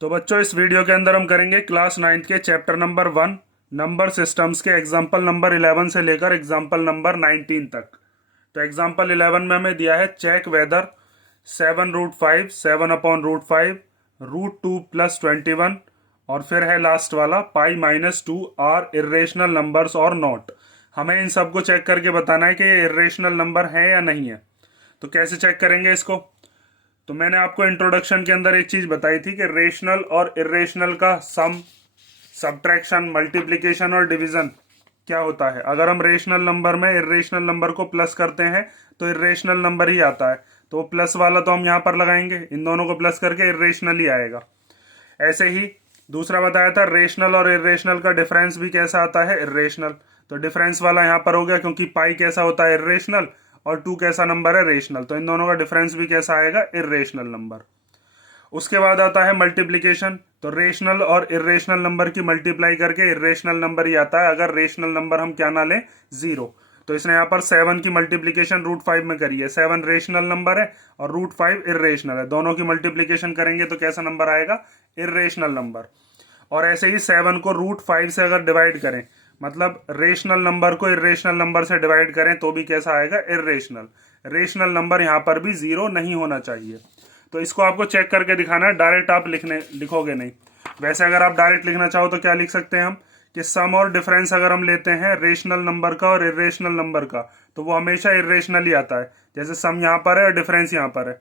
तो बच्चों, इस वीडियो के अंदर हम करेंगे क्लास 9th के चैप्टर नंबर 1 नंबर सिस्टम्स के एग्जाम्पल नंबर 11 से लेकर एग्जाम्पल नंबर 19 तक। तो एग्जाम्पल 11 में हमें दिया है चेक वेदर 7√5 7/√5 √2 + 21 और फिर है लास्ट वाला π-2 आर इरेशनल नंबर्स और नॉट। हमें इन सबको चेक करके बताना है कि ये इरेशनल नंबर है या नहीं है। तो कैसे चेक करेंगे इसको? तो मैंने आपको इंट्रोडक्शन के अंदर एक चीज बताई थी कि रेशनल और इरेशनल का सम, सब्ट्रैक्शन, मल्टीप्लिकेशन और डिवीजन क्या होता है। अगर हम रेशनल नंबर में इरेशनल नंबर को प्लस करते हैं तो इरेशनल नंबर ही आता है, तो प्लस वाला तो हम यहाँ पर लगाएंगे, इन दोनों को प्लस करके इरेशनल ही आएगा। ऐसे ही दूसरा बताया था रेशनल और इरेशनल का डिफरेंस भी कैसा आता है, इरेशनल। तो डिफरेंस वाला यहाँ पर हो गया, क्योंकि पाई कैसा होता है, इरेशनल, और 2 कैसा नंबर है, रेशनल, तो इन दोनों का डिफरेंस भी कैसा आएगा, इरेशनल नंबर। उसके बाद आता है मल्टीप्लिकेशन। तो रेशनल और इरेशनल नंबर की मल्टीप्लाई करके इरेशनल नंबर ही आता है, अगर रेशनल नंबर हम क्या ना लें, 0। तो इसने यहाँ पर 7 की मल्टीप्लिकेशन √5 में करी है। 7 रेशनल नंबर है और √5 इरेशनल है, दोनों की मल्टीप्लिकेशन करेंगे तो कैसा नंबर आएगा, इरेशनल नंबर। और ऐसे ही 7 को √5 से अगर डिवाइड करें, मतलब रेशनल नंबर को इरेशनल नंबर से डिवाइड करें, तो भी कैसा आएगा, इरेशनल। रेशनल नंबर यहाँ पर भी 0 नहीं होना चाहिए। तो इसको आपको चेक करके दिखाना है, डायरेक्ट आप लिखोगे नहीं। वैसे अगर आप डायरेक्ट लिखना चाहो तो क्या लिख सकते हैं हम, कि सम और डिफरेंस अगर हम लेते हैं रेशनल नंबर का और इरेशनल नंबर का, तो वो हमेशा इरेशनल ही आता है। जैसे सम यहाँ पर है और डिफरेंस यहाँ पर है।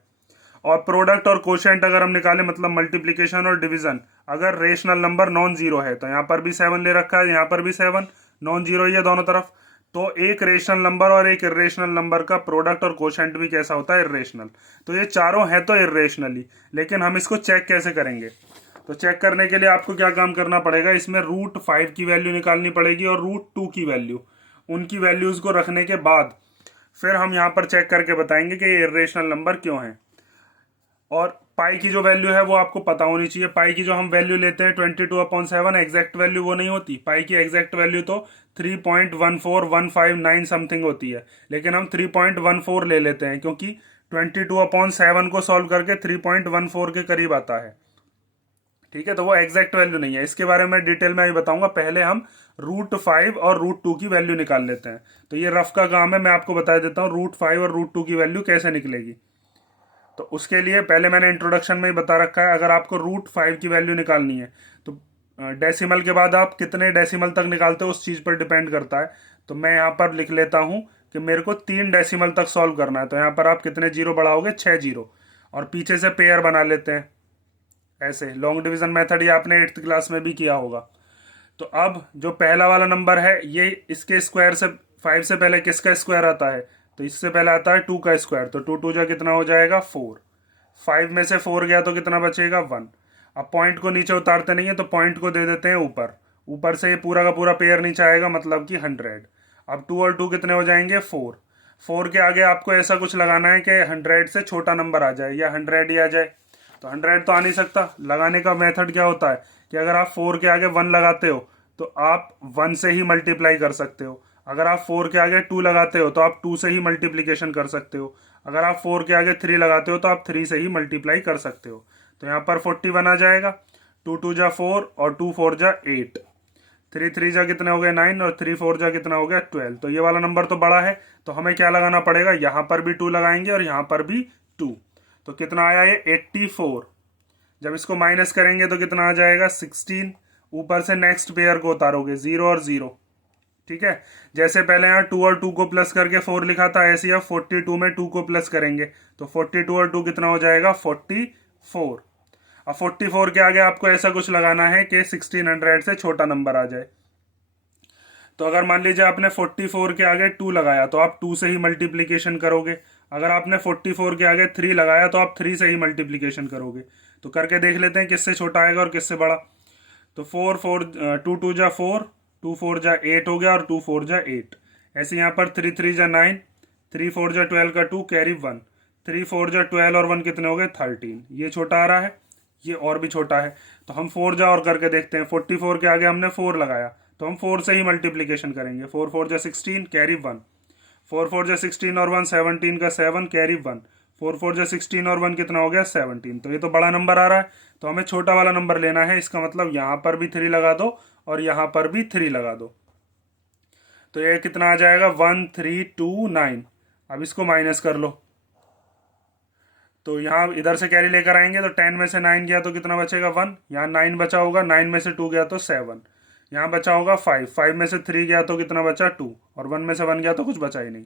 और प्रोडक्ट और कोशेंट अगर हम निकालें, मतलब मल्टीप्लिकेशन और डिवीजन, अगर रेशनल नंबर नॉन जीरो है, तो यहाँ पर भी 7 ले रखा है, यहाँ पर भी 7, नॉन जीरो ही है दोनों तरफ, तो एक रेशनल नंबर और एक इरेशनल नंबर का प्रोडक्ट और कोशेंट भी कैसा होता है, इरेशनल। तो ये चारों है तो इरेशनल ही, लेकिन हम इसको चेक कैसे करेंगे? तो चेक करने के लिए आपको क्या काम करना पड़ेगा, इसमें √5 की वैल्यू निकालनी पड़ेगी और √2 की वैल्यू, उनकी वैल्यूज को रखने के बाद फिर हम यहाँ पर चेक करके बताएंगे कि ये इरेशनल नंबर क्यों है। और पाई की जो वैल्यू है वो आपको पता होनी चाहिए। पाई की जो हम वैल्यू लेते हैं 22/7, एग्जैक्ट वैल्यू वो नहीं होती। पाई की एग्जैक्ट वैल्यू तो 3.14159 समथिंग होती है, लेकिन हम 3.14 ले लेते हैं, क्योंकि 22/7 को सॉल्व करके 3.14 के करीब आता है। ठीक है, तो वो एग्जैक्ट वैल्यू नहीं है। इसके बारे में डिटेल में अभी बताऊंगा, पहले हम √5 और √2 की वैल्यू निकाल लेते हैं। तो ये रफ का काम है, मैं आपको बता देता हूँ √5 और √2 की वैल्यू कैसे निकलेगी। तो उसके लिए पहले मैंने इंट्रोडक्शन में ही बता रखा है, अगर आपको √5 की वैल्यू निकालनी है तो डेसिमल के बाद आप कितने डेसिमल तक निकालते हो उस चीज़ पर डिपेंड करता है। तो मैं यहाँ पर लिख लेता हूँ कि मेरे को 3 डेसिमल तक सॉल्व करना है। तो यहाँ पर आप कितने जीरो बढ़ाओगे, 6 जीरो, और पीछे से पेयर बना लेते हैं। ऐसे लॉन्ग डिवीजन मेथड ये आपने 8th क्लास में भी किया होगा। तो अब जो पहला वाला नंबर है, ये इसके स्क्वायर से 5 से पहले किसका स्क्वायर आता है, तो इससे पहले आता है 2 का स्क्वायर। तो 2 2 जा कितना हो जाएगा, 4। 5 में से 4 गया तो कितना बचेगा, 1। अब पॉइंट को नीचे उतारते नहीं है, तो पॉइंट को दे देते हैं ऊपर। ऊपर से ये पूरा का पूरा पेयर नीचे आएगा, मतलब कि 100। अब 2 और 2 कितने हो जाएंगे, 4। 4 के आगे आपको ऐसा कुछ लगाना है कि 100 से छोटा नंबर आ जाए, या 100 ही आ जाए। तो 100 तो आ नहीं सकता। लगाने का मेथड क्या होता है कि अगर आप 4 के आगे 1 लगाते हो तो आप 1 से ही मल्टीप्लाई कर सकते हो। अगर आप 4 के आगे 2 लगाते हो तो आप 2 से ही मल्टीप्लीकेशन कर सकते हो। अगर आप 4 के आगे 3 लगाते हो तो आप 3 से ही मल्टीप्लाई कर सकते हो। तो यहाँ पर 41 आ जाएगा। 2 2 जा 4 और 2 4 जा 8। 3 3 जा कितने हो गए, 9, और 3 4 जा कितना हो गया, 12। तो ये वाला नंबर तो बड़ा है, तो हमें क्या लगाना पड़ेगा, यहाँ पर भी 2 लगाएंगे और यहाँ पर भी 2। तो कितना आया ये, 84। जब इसको माइनस करेंगे तो कितना आ जाएगा, 16। ऊपर से नेक्स्ट पेयर को उतारोगे, 0 और 0। ठीक है, जैसे पहले यहाँ 2 और 2 को प्लस करके 4 लिखा था, ऐसे ही अब 42 में 2 को प्लस करेंगे तो 42 और 2 कितना हो जाएगा, 44। अब 44 के आगे आपको ऐसा कुछ लगाना है कि 1600 से छोटा नंबर आ जाए। तो अगर मान लीजिए आपने 44 के आगे 2 लगाया तो आप 2 से ही मल्टीप्लीकेशन करोगे। अगर आपने 44 के आगे 3 लगाया तो आप 3 से ही मल्टीप्लीकेशन करोगे। तो करके देख लेते हैं किससे छोटा आएगा और किससे बड़ा। तो 4 4 2 2 जा 4, 2 4 जा 8 हो गया, और 2 4 जा 8। ऐसे यहाँ पर 3 3 जा 9, 3 4 जा 12 का 2 कैरी 1, 3 4 जा 12 और 1 कितने हो गए, 13। ये छोटा आ रहा है, ये और भी छोटा है। तो हम 4 जा और करके देखते हैं। 44 के आगे हमने 4 लगाया तो हम 4 से ही मल्टीप्लीकेशन करेंगे। 4 4 जा 16 कैरी 1, 4 4 जा 16 और 1 17 का 7 कैरी 1, 4 4 जा 16 और 1 कितना हो गया 17। तो ये तो बड़ा नंबर आ रहा है, तो हमें छोटा वाला नंबर लेना है। इसका मतलब यहाँ पर भी 3 लगा दो और यहाँ पर भी 3 लगा दो। तो ये कितना आ जाएगा 1329। अब इसको माइनस कर लो। तो यहाँ इधर से कैरी लेकर आएंगे तो 10 में से 9 गया तो कितना बचेगा 1। यहाँ 9 बचा होगा, 9 में से 2 गया तो 7। यहाँ बचा होगा 5, 5 में से 3 गया तो कितना बचा 2, और 1 में से 1 गया तो कुछ बचा ही नहीं।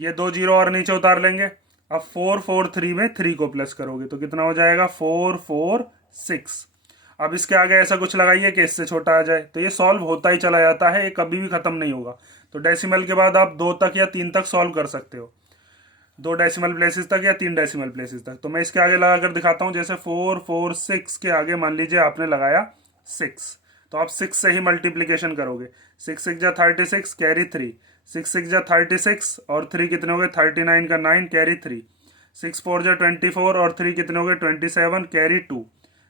ये 2 जीरो और नीचे उतार लेंगे। अब 4 4 3 में 3 को प्लस करोगे तो कितना हो जाएगा 4 4 6। अब इसके आगे ऐसा कुछ लगाइए कि इससे छोटा आ जाए, तो ये सॉल्व होता ही चला जाता है, ये कभी भी खत्म नहीं होगा। तो डेसिमल के बाद आप 2 तक या 3 तक सॉल्व कर सकते हो, 2 डेसिमल प्लेसेस तक या 3 डेसिमल प्लेसेस तक। तो मैं इसके आगे लगा कर दिखाता हूँ। जैसे 4 4 6 के आगे मान लीजिए आपने लगाया 6, तो आप 6 से ही मल्टीप्लीकेशन करोगे। 6 6 जा 36 कैरी 3, 6 6 जा 36 और 3 कितने हो गए 39 का 9 कैरी 3, 6 4 जा 24 और 3 कितने हो गए 27 कैरी 2,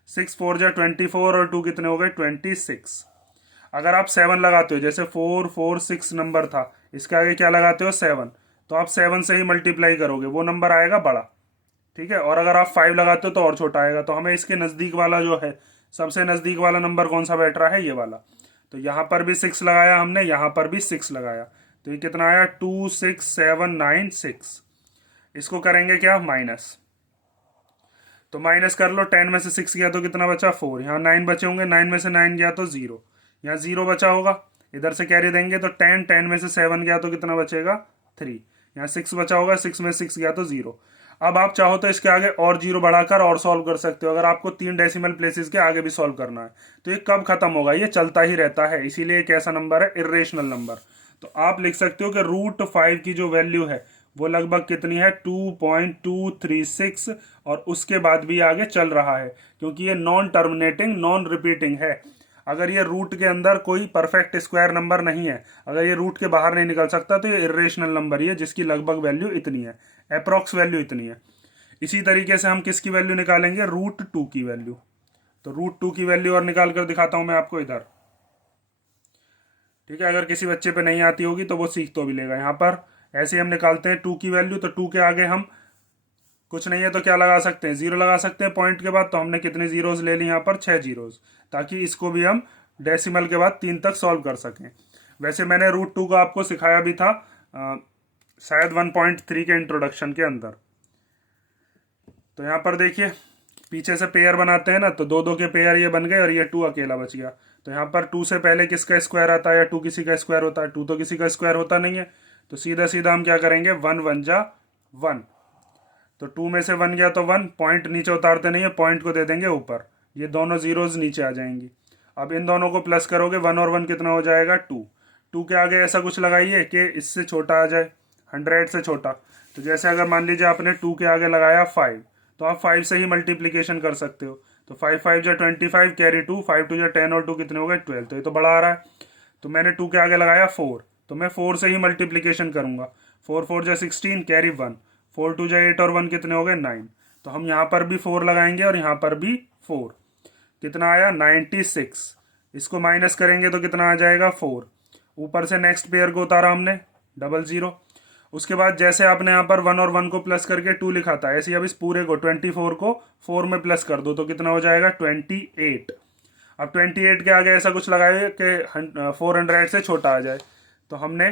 6 4 जा 24 और 2 कितने हो गए 26। अगर आप 7 लगाते हो, जैसे 4 4 6 नंबर था, इसके आगे क्या लगाते हो 7, तो आप 7 से ही मल्टीप्लाई करोगे, वो नंबर आएगा बड़ा। ठीक है। और अगर आप 5 लगाते हो तो और छोटा आएगा। तो हमें इसके नज़दीक वाला जो है, सबसे नज़दीक वाला नंबर कौन सा बैठ रहा है, ये वाला। तो यहाँ पर भी 6 लगाया हमने, यहाँ पर भी 6 लगाया, तो ये कितना आया 2 6 7 9 6। इसको करेंगे क्या माइनस, तो माइनस कर लो। 10 में से 6 गया तो कितना बचा 4। यहाँ 9 बचे होंगे, 9 में से 9 गया तो 0, यहाँ 0 बचा होगा। इधर से कैरी देंगे तो 10, 10 में से 7 गया तो कितना बचेगा 3। यहाँ 6 बचा होगा, 6 में 6 गया तो 0। अब आप चाहो तो इसके आगे और 0 बढ़ाकर और सॉल्व कर सकते हो, अगर आपको 3 डेसिमल प्लेसेस के आगे भी सॉल्व करना है। तो ये कब खत्म होगा, ये चलता ही रहता है, इसीलिए एक ऐसा नंबर है इरेशनल नंबर। तो आप लिख सकते हो कि √5 की जो वैल्यू है वो लगभग कितनी है 2.236, और उसके बाद भी आगे चल रहा है, क्योंकि ये नॉन टर्मिनेटिंग नॉन रिपीटिंग है। अगर ये रूट के अंदर कोई परफेक्ट स्क्वायर नंबर नहीं है, अगर ये रूट के बाहर नहीं निकल सकता, तो ये इरेशनल नंबर ही है, जिसकी लगभग वैल्यू इतनी है, अप्रॉक्स वैल्यू इतनी है। इसी तरीके से हम किसकी वैल्यू निकालेंगे √2 की वैल्यू। तो √2 की वैल्यू और निकाल कर दिखाता हूं मैं आपको इधर। ठीक है। अगर किसी बच्चे पे नहीं आती होगी तो वो सीख तो भी लेगा। यहाँ पर ऐसे हम निकालते हैं 2 की वैल्यू, तो 2 के आगे हम कुछ नहीं है तो क्या लगा सकते हैं 0 लगा सकते हैं पॉइंट के बाद। तो हमने कितने जीरोज ले ली यहाँ पर 6 जीरोज, ताकि इसको भी हम डेसिमल के बाद 3 तक सॉल्व कर सकें। वैसे मैंने √2 को आपको सिखाया भी था शायद 1.3 के इंट्रोडक्शन के अंदर। तो यहाँ पर देखिए पीछे से पेयर बनाते हैं ना, तो 2 2 के पेयर ये बन गए और ये 2 अकेला बच गया। तो यहाँ पर 2 से पहले किसका स्क्वायर आता है, या 2 किसी का स्क्वायर होता है, 2 तो किसी का स्क्वायर होता नहीं है। तो सीधा सीधा हम क्या करेंगे 1 1 जा 1। तो 2 में से 1 गया तो 1, पॉइंट नीचे उतारते नहीं है, पॉइंट को दे देंगे ऊपर, ये दोनों जीरोज नीचे आ जाएंगी। अब इन दोनों को प्लस करोगे, 1 और 1 कितना हो जाएगा 2। 2 के आगे ऐसा कुछ लगाइए कि इससे छोटा आ जाए, 100 से छोटा। तो जैसे अगर मान लीजिए आपने 2 के आगे लगाया 5, तो आप 5 से ही मल्टीप्लीकेशन कर सकते हो। तो 5 5 जा 25 कैरी 2, 5 2 जा 10 और 2 कितने हो गए 12। तो ये तो बड़ा आ रहा है। तो मैंने 2 के आगे लगाया 4, तो मैं 4 से ही मल्टीप्लीकेशन करूंगा। 4 4 जा 16 कैरी 1, 4 2 जा 8 और 1 कितने हो गए 9। तो हम यहाँ पर भी 4 लगाएंगे और यहाँ पर भी 4, कितना आया 96। इसको माइनस करेंगे तो कितना आ जाएगा 4। ऊपर से नेक्स्ट पेयर को उतारा हमने 00। उसके बाद जैसे आपने यहाँ पर 1 और 1 को प्लस करके 2 लिखा था, ऐसे ही अब इस पूरे को 24 को 4 में प्लस कर दो तो कितना हो जाएगा 28। अब 28 के आगे ऐसा कुछ लगाए कि 400 से छोटा आ जाए। तो हमने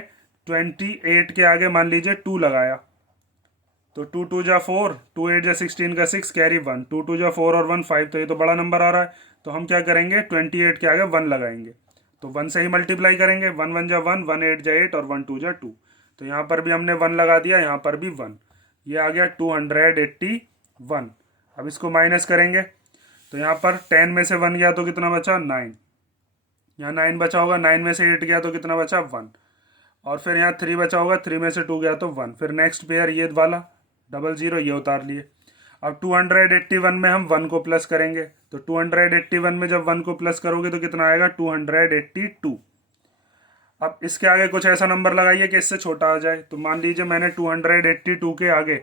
28 के आगे मान लीजिए 2 लगाया, तो 2 2 जा 4, 2 8 जा 16 का 6 कैरी 1, 2 2 जा 4 और 1 5। तो ये तो बड़ा नंबर आ रहा है। तो हम क्या करेंगे 28 के आगे 1 लगाएंगे, तो 1 से ही मल्टीप्लाई करेंगे। 1 1 जा 1, 1 8 जा 8 और 1 2 जा 2। तो यहाँ पर भी हमने 1 लगा दिया, यहाँ पर भी 1, ये आ गया 281। अब इसको माइनस करेंगे, तो यहाँ पर 10 में से 1 गया तो कितना बचा 9, यहाँ 9 बचा होगा, 9 में से 8 गया तो कितना बचा 1, और फिर यहाँ 3 बचा होगा, 3 में से 2 गया तो 1। फिर नेक्स्ट पेयर ये वाला 00 ये उतार लिए। अब 281 में हम 1 को प्लस करेंगे, तो 281 में जब 1 को प्लस करोगे तो कितना आएगा 282। अब इसके आगे कुछ ऐसा नंबर लगाइए कि इससे छोटा आ जाए। तो मान लीजिए मैंने 282 के आगे,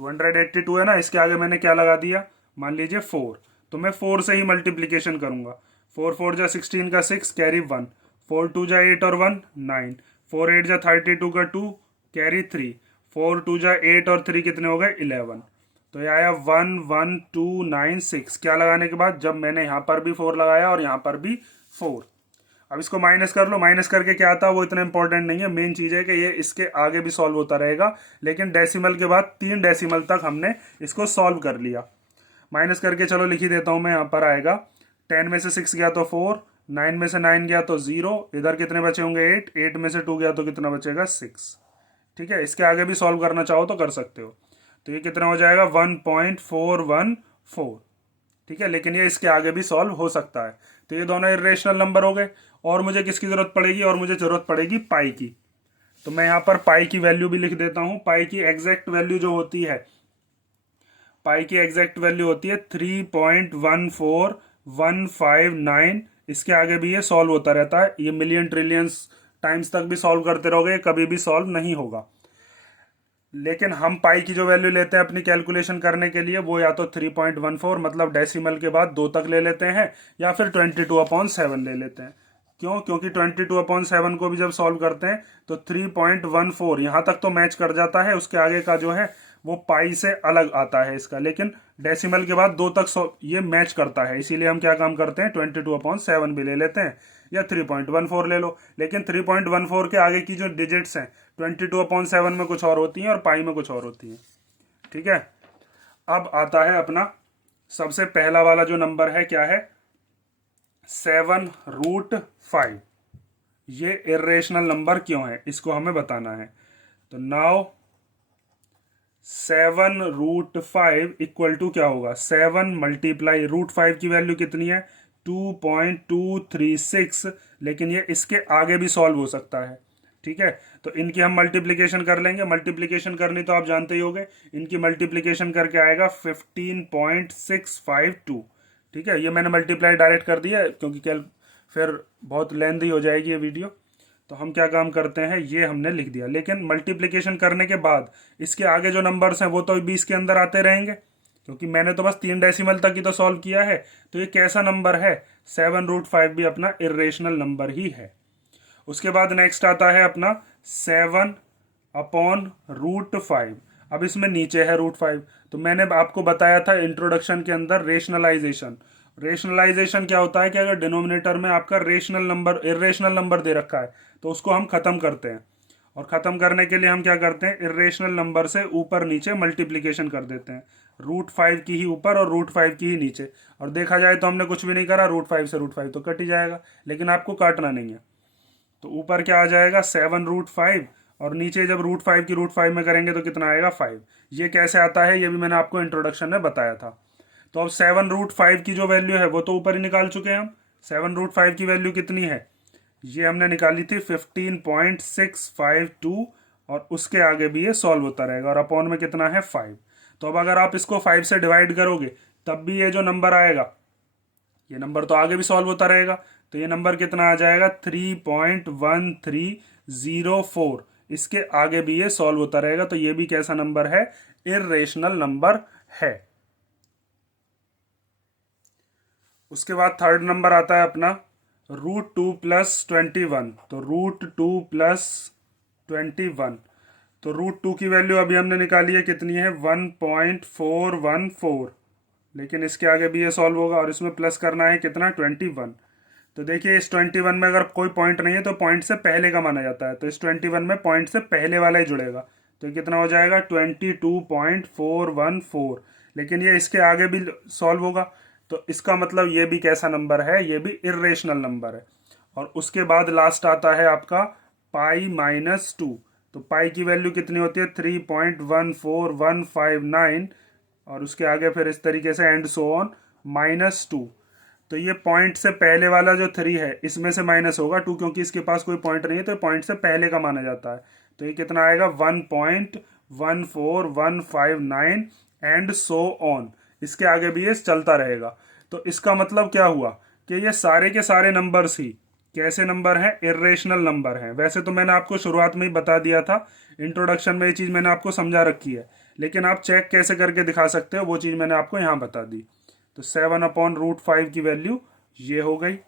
282 है ना, इसके आगे मैंने क्या लगा दिया मान लीजिए 4। तो मैं 4 से ही मल्टीप्लीकेशन करूंगा। 4 4 जा 16 का 6 कैरी 1, 4 2 जा 8 और 1 9, 4 8 जा 32 का 2 कैरी 3, 4 2 जा 8 और 3 कितने हो गए 11। तो ये आया 1 1 2 9 6। क्या लगाने के बाद, जब मैंने यहाँ पर भी 4 लगाया और यहाँ पर भी 4। अब इसको माइनस कर लो, माइनस करके क्या आता है वो इतना इंपॉर्टेंट नहीं है। मेन चीज है कि ये इसके आगे भी सॉल्व होता रहेगा, लेकिन डेसिमल के बाद 3 डेसिमल तक हमने इसको सॉल्व कर लिया। माइनस करके चलो लिख ही देता हूं मैं। यहाँ पर आएगा 10 में से 6 गया तो 4, 9 में से 9 गया तो 0, इधर कितने बचे होंगे 8, 8 में से 2 गया तो कितना बचेगा 6। ठीक है, इसके आगे भी सॉल्व करना चाहो तो कर सकते हो। तो ये कितना हो जाएगा 1.414। ठीक है, लेकिन ये इसके आगे भी सॉल्व हो सकता है। तो ये दोनों इरेशनल नंबर हो गए। और मुझे किसकी जरूरत पड़ेगी, और मुझे जरूरत पड़ेगी पाई की। तो मैं यहाँ पर पाई की वैल्यू भी लिख देता हूं। पाई की एग्जैक्ट वैल्यू जो होती है, पाई की एग्जैक्ट वैल्यू होती है 3.14159। इसके आगे भी ये सॉल्व होता रहता है। ये मिलियन ट्रिलियंस टाइम्स तक भी सॉल्व करते रहोगे, कभी भी सॉल्व नहीं होगा। लेकिन हम पाई की जो वैल्यू लेते हैं अपनी कैलकुलेशन करने के लिए, वो या तो 3.14 मतलब डेसिमल के बाद 2 तक ले लेते हैं, या फिर 22/7 ले लेते हैं। क्यों? क्योंकि 22/7 को भी जब सॉल्व करते हैं तो 3.14 यहाँ तक तो मैच कर जाता है, उसके आगे का जो है वो पाई से अलग आता है इसका। लेकिन डेसिमल के बाद 2 तक ये मैच करता है, इसीलिए हम क्या काम करते हैं 22/7 भी ले लेते हैं, या 3.14 ले लो। लेकिन 3.14 के आगे की जो डिजिट्स हैं 22/7 में कुछ और होती हैं और पाई में कुछ और होती हैं। ठीक है, अब आता है अपना सबसे पहला वाला जो नंबर है, क्या है 7√5। ये इरेशनल नंबर क्यों है, इसको हमें बताना है। तो नाउ 7√5 इक्वल टू क्या होगा, 7 मल्टीप्लाई √5 की वैल्यू कितनी है 2.236। लेकिन ये इसके आगे भी सॉल्व हो सकता है। ठीक है, तो इनकी हम मल्टीप्लिकेशन कर लेंगे। मल्टीप्लिकेशन करनी तो आप जानते ही होंगे, इनकी मल्टीप्लिकेशन करके आएगा 15.652। ठीक है, ये मैंने मल्टीप्लाई डायरेक्ट कर दिया क्योंकि क्या फिर बहुत लेंथी हो जाएगी ये वीडियो। तो हम क्या काम करते हैं, ये हमने लिख दिया। लेकिन मल्टीप्लिकेशन करने के बाद इसके आगे जो नंबर्स हैं वो तो 20 के अंदर आते रहेंगे, क्योंकि मैंने तो बस 3 डेसिमल तक ही तो सॉल्व किया है। तो ये कैसा नंबर है, 7√5 भी अपना इरेशनल नंबर ही है। उसके बाद नेक्स्ट आता है अपना 7/√5। अब इसमें नीचे है √5। तो मैंने आपको बताया था इंट्रोडक्शन के अंदर रेशनलाइजेशन। रेशनलाइजेशन क्या होता है कि अगर डिनोमिनेटर में आपका रेशनल नंबर इरेशनल नंबर दे रखा है तो उसको हम खत्म करते हैं। और खत्म करने के लिए हम क्या करते हैं, इरेशनल नंबर से ऊपर नीचे मल्टीप्लीकेशन कर देते हैं। √5 की ही ऊपर और √5 की ही नीचे। और देखा जाए तो हमने कुछ भी नहीं करा, √5 से √5 तो कट ही जाएगा, लेकिन आपको काटना नहीं है। तो ऊपर क्या आ जाएगा 7√5, और नीचे जब √5 की √5 में करेंगे तो कितना आएगा 5। ये कैसे आता है ये भी मैंने आपको इंट्रोडक्शन में बताया था। तो अब 7√5 की जो वैल्यू है वो तो ऊपर ही निकाल चुके हैं हम। 7√5 की वैल्यू कितनी है, ये हमने निकाली थी 15.652, और उसके आगे भी ये सॉल्व होता रहेगा, और अपॉन में कितना है 5। तो अब अगर आप इसको 5 से डिवाइड करोगे तब भी ये जो नंबर आएगा, ये नंबर तो आगे भी सॉल्व होता रहेगा। तो ये नंबर कितना आ जाएगा 3.1304। इसके आगे भी ये सॉल्व होता रहेगा। तो ये भी कैसा नंबर है, इरेशनल नंबर है। उसके बाद थर्ड नंबर आता है अपना √2+21। तो √2+21। तो √2 की वैल्यू अभी हमने निकाली है, कितनी है 1.414। लेकिन इसके आगे भी ये सॉल्व होगा, और इसमें प्लस करना है कितना 21। तो देखिए इस 21 में अगर कोई पॉइंट नहीं है तो पॉइंट से पहले का माना जाता है। तो इस 21 में पॉइंट से पहले वाला ही जुड़ेगा। तो ये कितना हो जाएगा 22.414। लेकिन ये इसके आगे भी सॉल्व होगा, तो इसका मतलब ये भी कैसा नंबर है, ये भी इरेशनल नंबर है। और उसके बाद लास्ट आता है आपका π-2। तो पाई की वैल्यू कितनी होती है 3.14159, और उसके आगे फिर इस तरीके से एंड सो ऑन -2। तो ये पॉइंट से पहले वाला जो 3 है इसमें से माइनस होगा 2, क्योंकि इसके पास कोई पॉइंट नहीं है तो पॉइंट से पहले का माना जाता है। तो ये कितना आएगा 1.14159 एंड सो ऑन। इसके आगे भी ये चलता रहेगा। तो इसका मतलब क्या हुआ कि ये सारे के सारे नंबर्स ही कैसे नंबर हैं, इरेशनल नंबर हैं। वैसे तो मैंने आपको शुरुआत में ही बता दिया था, इंट्रोडक्शन में ये चीज़ मैंने आपको समझा रखी है, लेकिन आप चेक कैसे करके दिखा सकते हो वो चीज़ मैंने आपको यहाँ बता दी। तो 7/√5 की वैल्यू ये हो गई,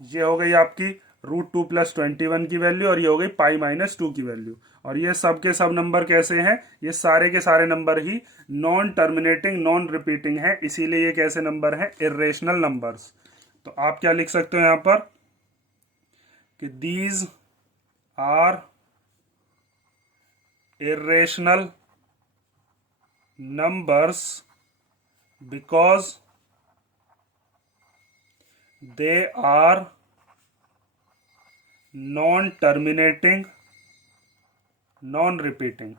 ये हो गई आपकी √2+21 की वैल्यू, और ये हो गई π-2 की वैल्यू। और ये सब के सब नंबर कैसे हैं, ये सारे के सारे नंबर ही नॉन टर्मिनेटिंग नॉन रिपीटिंग है, इसीलिए ये कैसे नंबर हैं, इर्रेशनल नंबर्स। तो आप क्या लिख सकते हो यहां पर कि these are irrational numbers because they are non-terminating non-repeating,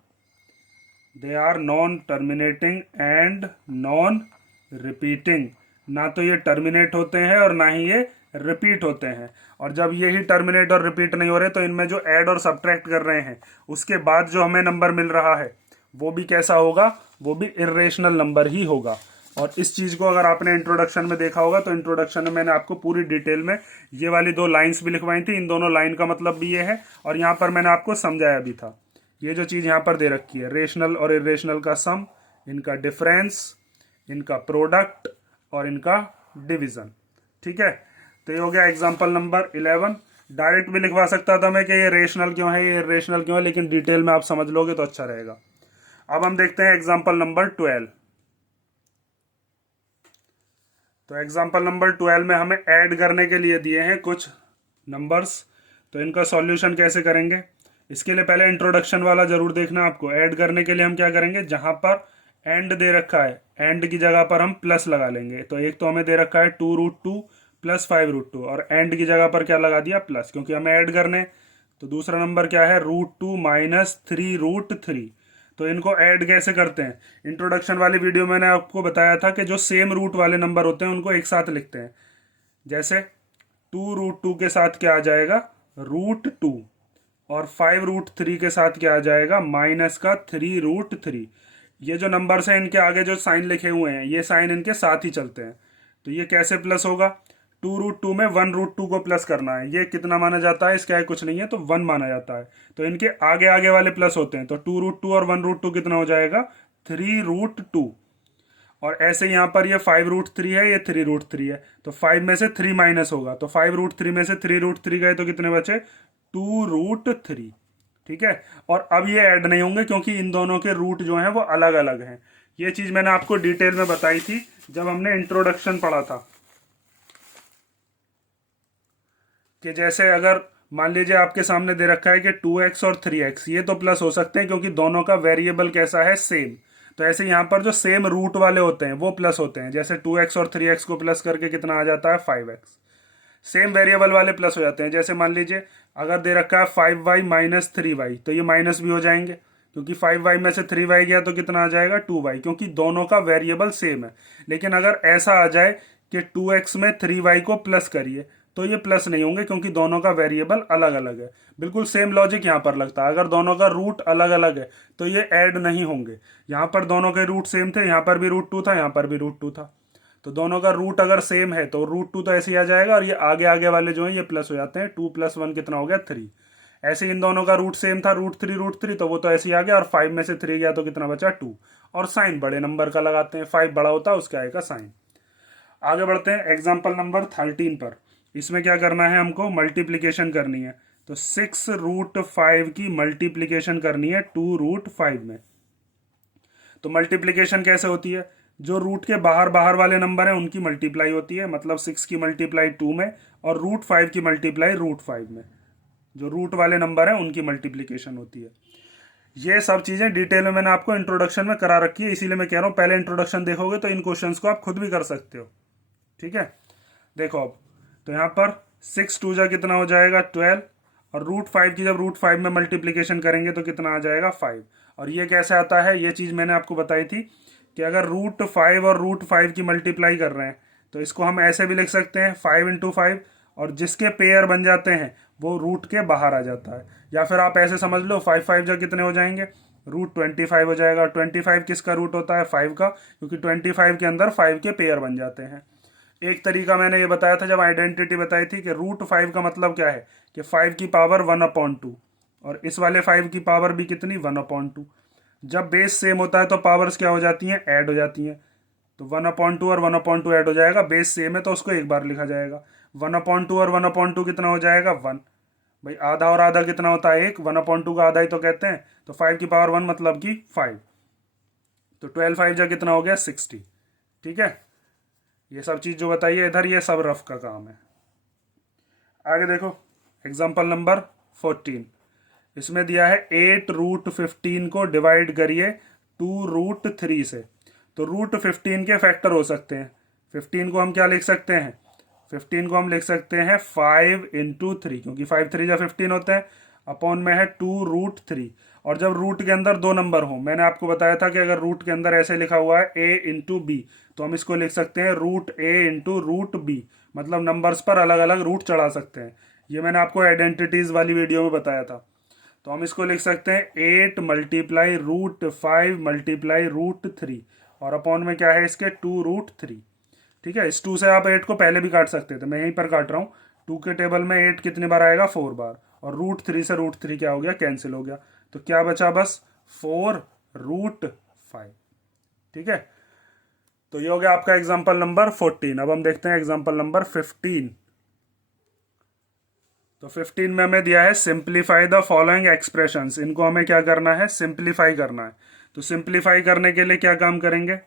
they are non-terminating and non-repeating। ना तो ये टर्मिनेट होते हैं और ना ही ये रिपीट होते हैं। और जब ये ही टर्मिनेट और रिपीट नहीं हो रहे तो इनमें जो ऐड और सब्ट्रैक्ट कर रहे हैं उसके बाद जो हमें नंबर मिल रहा है वो भी कैसा होगा, वो भी इर्रेशनल नंबर ही होगा। और इस चीज को अगर आपने इंट्रोडक्शन में देखा होगा तो इंट्रोडक्शन में मैंने आपको पूरी डिटेल में ये वाली 2 लाइंस भी लिखवाई थी, इन दोनों लाइन का मतलब भी ये है और यहाँ पर मैंने आपको समझाया भी था। ये जो चीज यहाँ पर दे रखी है, रेशनल और इरेशनल का सम, इनका डिफरेंस, इनका प्रोडक्ट और इनका डिवीजन। ठीक है, तो ये हो गया एग्जाम्पल नंबर 11। डायरेक्ट भी लिखवा सकता था मैं कि ये रेशनल क्यों है, ये इरेशनल क्यों है, लेकिन डिटेल में आप समझ लोगे तो अच्छा रहेगा। अब हम देखते हैं एग्जाम्पल नंबर 12। तो एग्जाम्पल नंबर 12 में हमें ऐड करने के लिए दिए हैं कुछ नंबर्स, तो इनका सॉल्यूशन कैसे करेंगे, इसके लिए पहले इंट्रोडक्शन वाला जरूर देखना आपको। ऐड करने के लिए हम क्या करेंगे, जहां पर एंड दे रखा है एंड की जगह पर हम प्लस लगा लेंगे। तो एक तो हमें दे रखा है 2√2 प्लस 5√2 और एंड की जगह पर क्या लगा दिया, प्लस, क्योंकि हमें ऐड करने। तो दूसरा नंबर क्या है, √2 माइनस 3√3। तो इनको ऐड कैसे करते हैं, इंट्रोडक्शन वाली वीडियो मैंने आपको बताया था कि जो सेम रूट वाले नंबर होते हैं उनको एक साथ लिखते हैं। जैसे 2√2 के साथ क्या आ जाएगा, √2 और 5√3 के साथ क्या आ जाएगा, माइनस का 3√3। ये जो नंबर्स हैं इनके आगे जो साइन लिखे हुए हैं ये साइन इनके साथ ही चलते हैं। तो ये कैसे प्लस होगा, 2√2 में 1√2 को प्लस करना है, ये कितना माना जाता है, इसका कुछ नहीं है तो 1 माना जाता है। तो इनके आगे आगे वाले प्लस होते हैं, तो 2√2 और 1√2 कितना हो जाएगा, 3√2। और ऐसे यहाँ पर ये 5√3 है, ये 3√3 है, तो 5 में से 3 माइनस होगा, तो 5√3 में से 3√3 गए तो कितने बचे, 2√3। ठीक है, और अब ये ऐड नहीं होंगे क्योंकि इन दोनों के रूट जो हैं वो अलग अलग हैं। ये चीज मैंने आपको डिटेल में बताई थी जब हमने इंट्रोडक्शन पढ़ा था, कि जैसे अगर मान लीजिए आपके सामने दे रखा है कि 2x और 3x ये तो प्लस हो सकते हैं क्योंकि दोनों का वेरिएबल कैसा है, सेम। तो ऐसे यहाँ पर जो सेम रूट वाले होते हैं वो प्लस होते हैं, जैसे 2x और 3x को प्लस करके कितना आ जाता है, 5x। सेम वेरिएबल वाले प्लस हो जाते हैं, जैसे मान लीजिए अगर दे रखा है 5y माइनस 3y तो ये माइनस भी हो जाएंगे क्योंकि 5y में से 3y गया तो कितना आ जाएगा, 2y, क्योंकि दोनों का वेरिएबल सेम है। लेकिन अगर ऐसा आ जाए कि 2x में 3y को प्लस करिए तो ये प्लस नहीं होंगे क्योंकि दोनों का वेरिएबल अलग अलग है। बिल्कुल सेम लॉजिक यहाँ पर लगता है, अगर दोनों का रूट अलग अलग है तो ये ऐड नहीं होंगे। यहाँ पर दोनों के रूट सेम थे, यहाँ पर भी √2 था, यहाँ पर भी √2 था, तो दोनों का रूट अगर सेम है तो √2 तो ऐसे ही आ जाएगा और ये आगे आगे वाले जो है ये प्लस हो जाते हैं, 2 + 1 कितना हो गया, 3। ऐसे इन दोनों का रूट सेम था, √3 तो वो तो ऐसे ही आ गया और 5 में से 3 गया तो कितना बचा, 2। और साइन बड़े नंबर का लगाते हैं, 5 बड़ा होता है उसके आएगा साइन। आगे बढ़ते हैं एग्जाम्पल नंबर 13 पर। इसमें क्या करना है, हमको मल्टीप्लीकेशन करनी है। तो 6√5 की मल्टीप्लीकेशन करनी है 2√5 में। तो मल्टीप्लीकेशन कैसे होती है, जो रूट के बाहर बाहर वाले नंबर हैं उनकी मल्टीप्लाई होती है, मतलब 6 की मल्टीप्लाई 2 में और √5 की मल्टीप्लाई √5 में। जो रूट वाले नंबर हैं उनकी मल्टीप्लीकेशन होती है। ये सब चीजें डिटेल में मैंने आपको इंट्रोडक्शन में करा रखी है, इसीलिए मैं कह रहा हूँ पहले इंट्रोडक्शन देखोगे तो इन क्वेश्चंस को आप खुद भी कर सकते हो। ठीक है, देखो अब तो यहाँ पर 6 2 जा कितना हो जाएगा, 12, और √5 की जब √5 में मल्टीप्लीकेशन करेंगे तो कितना आ जाएगा, 5। और ये कैसे आता है, ये चीज़ मैंने आपको बताई थी कि अगर √5 और √5 की मल्टीप्लाई कर रहे हैं तो इसको हम ऐसे भी लिख सकते हैं 5 × 5, और जिसके पेयर बन जाते हैं वो रूट के बाहर आ जाता है। या फिर आप ऐसे समझ लो 5 5 जा कितने हो जाएंगे, √25 हो जाएगा। 25 किसका रूट होता है, 5 का, क्योंकि 25 के अंदर 5 के पेयर बन जाते हैं। एक तरीका मैंने ये बताया था जब आइडेंटिटी बताई थी कि √5 का मतलब क्या है कि 5 की पावर 1/2, और इस वाले 5 की पावर भी कितनी, 1/2। जब बेस सेम होता है तो पावर्स क्या हो जाती हैं, ऐड हो जाती हैं। तो 1/2 और 1/2 ऐड हो जाएगा, बेस सेम है तो उसको एक बार लिखा जाएगा। 1/2 और 1/2 कितना हो जाएगा, 1। भाई आधा और आधा कितना होता है 1, 1/2 का आधा ही तो कहते हैं, तो 5 की पावर 1 मतलब कि 5, तो 12 5 जा कितना हो गया 60। ठीक है, ये सब चीज़ जो बताइए इधर ये सब रफ का काम है। आगे देखो एग्जाम्पल नंबर 14, इसमें दिया है 8√15 को डिवाइड करिए 2√3 से। तो √15 के फैक्टर हो सकते हैं, 15 को हम क्या लिख सकते हैं, 15 को हम लिख सकते हैं 5 × 3, क्योंकि 5 3 जा 15 होते हैं, अपॉन में है 2√3। और जब रूट के अंदर दो नंबर हो, मैंने आपको बताया था कि अगर रूट के अंदर ऐसे लिखा हुआ है a × b, तो हम इसको लिख सकते हैं √a × √b, मतलब नंबर्स पर अलग अलग रूट चढ़ा सकते हैं। ये मैंने आपको आइडेंटिटीज वाली वीडियो में बताया था। तो हम इसको लिख सकते हैं 8 × √5 × √3, और अपॉन में क्या है इसके 2√3। ठीक है, इस 2 से आप 8 को पहले भी काट सकते थे, मैं यहीं पर काट रहा हूँ। 2 के टेबल में 8 कितनी बार आएगा 4 बार, और √3 से √3 क्या हो गया कैंसिल हो गया, तो क्या बचा बस 4√5। ठीक है, तो ये हो गया आपका एग्जाम्पल नंबर 14। अब हम देखते हैं एग्जाम्पल नंबर 15। तो 15 में हमें दिया है सिंप्लीफाई द फॉलोइंग एक्सप्रेशंस, इनको हमें क्या करना है सिंप्लीफाई करना है। तो सिंप्लीफाई करने के लिए क्या काम करेंगे,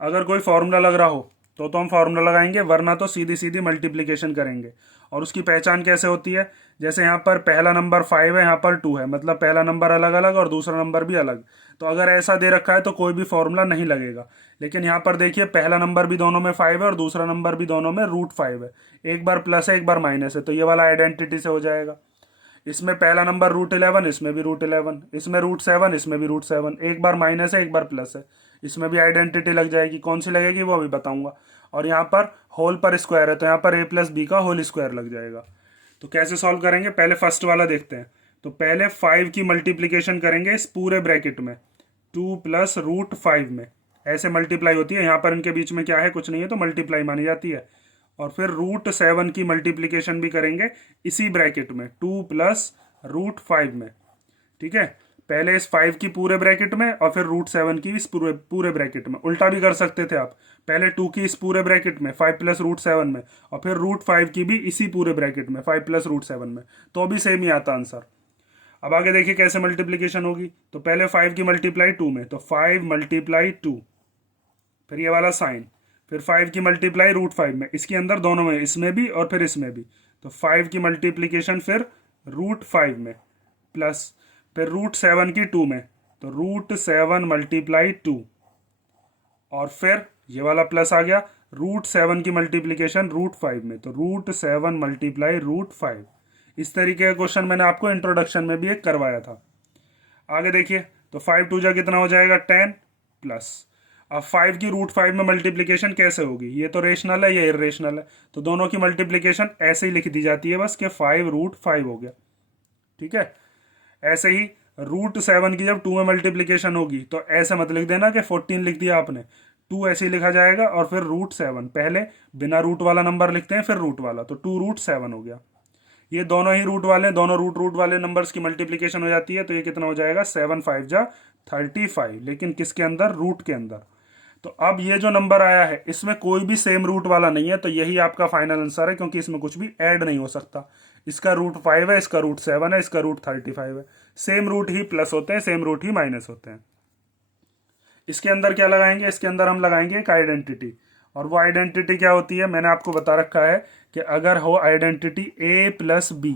अगर कोई फॉर्मूला लग रहा हो तो हम फार्मूला लगाएंगे, वरना तो सीधी सीधी मल्टीप्लिकेशन करेंगे। और उसकी पहचान कैसे होती है, जैसे यहाँ पर पहला नंबर 5 है, यहाँ पर 2 है, मतलब पहला नंबर अलग अलग और दूसरा नंबर भी अलग। तो अगर ऐसा दे रखा है तो कोई भी फॉर्मूला नहीं लगेगा। लेकिन यहाँ पर देखिए पहला नंबर भी दोनों में 5 है और दूसरा नंबर भी दोनों में √5 है, एक बार प्लस है एक बार माइनस है, तो ये वाला आइडेंटिटी से हो जाएगा। इसमें पहला नंबर √11, इसमें भी √11, इसमें √7, इसमें भी √7, एक बार माइनस है एक बार प्लस है, इसमें भी आइडेंटिटी लग जाएगी। कौन सी लगेगी वो अभी बताऊंगा। और यहाँ पर होल पर स्क्वायर है, तो यहाँ पर a+b का होल स्क्वायर लग जाएगा। तो कैसे सॉल्व करेंगे, पहले फर्स्ट वाला देखते हैं। तो पहले 5 की मल्टीप्लीकेशन करेंगे इस पूरे ब्रैकेट में, 2 + √5 में, ऐसे मल्टीप्लाई होती है। यहाँ पर इनके बीच में क्या है, कुछ नहीं है, तो मल्टीप्लाई मानी जाती है। और फिर √7 की मल्टीप्लीकेशन भी करेंगे इसी ब्रैकेट में, 2 + √5 में। ठीक है, पहले इस 5 की पूरे ब्रैकेट में और फिर √7 की इस पूरे ब्रैकेट में। उल्टा भी कर सकते थे आप, पहले 2 की इस पूरे ब्रैकेट में 5 + √7 में, और फिर √5 की भी इसी पूरे ब्रैकेट में 5 + √7 में, तो भी सेम ही आता आंसर। अब आगे देखिए कैसे मल्टीप्लीकेशन होगी। तो पहले 5 की मल्टीप्लाई 2 में, तो 5 × 2, फिर ये वाला साइन, फिर 5 की मल्टीप्लाई √5 में, इसके अंदर दोनों में, इसमें भी और फिर इसमें भी, तो 5 की मल्टीप्लीकेशन फिर √5 में, प्लस फिर √7 की 2 में, तो √7 × 2, और फिर ये वाला प्लस आ गया, √7 की मल्टीप्लीकेशन √5 में, तो √7 × √5। इस तरीके का क्वेश्चन मैंने आपको इंट्रोडक्शन में भी एक करवाया था। आगे देखिए, तो 5 2 जा कितना हो जाएगा 10, प्लस अब 5 की √5 में मल्टीप्लीकेशन कैसे होगी, ये तो रेशनल है ये इरेशनल है, तो दोनों की मल्टीप्लीकेशन ऐसे ही लिख दी जाती है बस कि 5√5 हो गया। ठीक है, ऐसे ही √7 की जब 2 में मल्टीप्लीकेशन होगी तो ऐसे मत लिख देना कि 14 लिख दिया आपने, 2 ऐसे ही लिखा जाएगा और फिर √7, पहले बिना रूट वाला नंबर लिखते हैं फिर रूट वाला, तो 2√7 हो गया। ये दोनों ही रूट वाले, दोनों रूट वाले नंबर्स की मल्टीप्लीकेशन हो जाती है, तो ये कितना हो जाएगा 7 5 जा 35, लेकिन किसके अंदर, रूट के अंदर। तो अब ये जो नंबर आया है इसमें कोई भी सेम रूट वाला नहीं है, तो यही आपका फाइनल आंसर है, क्योंकि इसमें कुछ भी ऐड नहीं हो सकता। इसका √5 है, इसका √7 है, इसका √35 है। सेम रूट ही प्लस होते हैं, सेम रूट ही माइनस होते हैं। इसके अंदर क्या लगाएंगे, इसके अंदर हम लगाएंगे एक आइडेंटिटी, और वो आइडेंटिटी क्या होती है मैंने आपको बता रखा है कि अगर हो आइडेंटिटी a+b,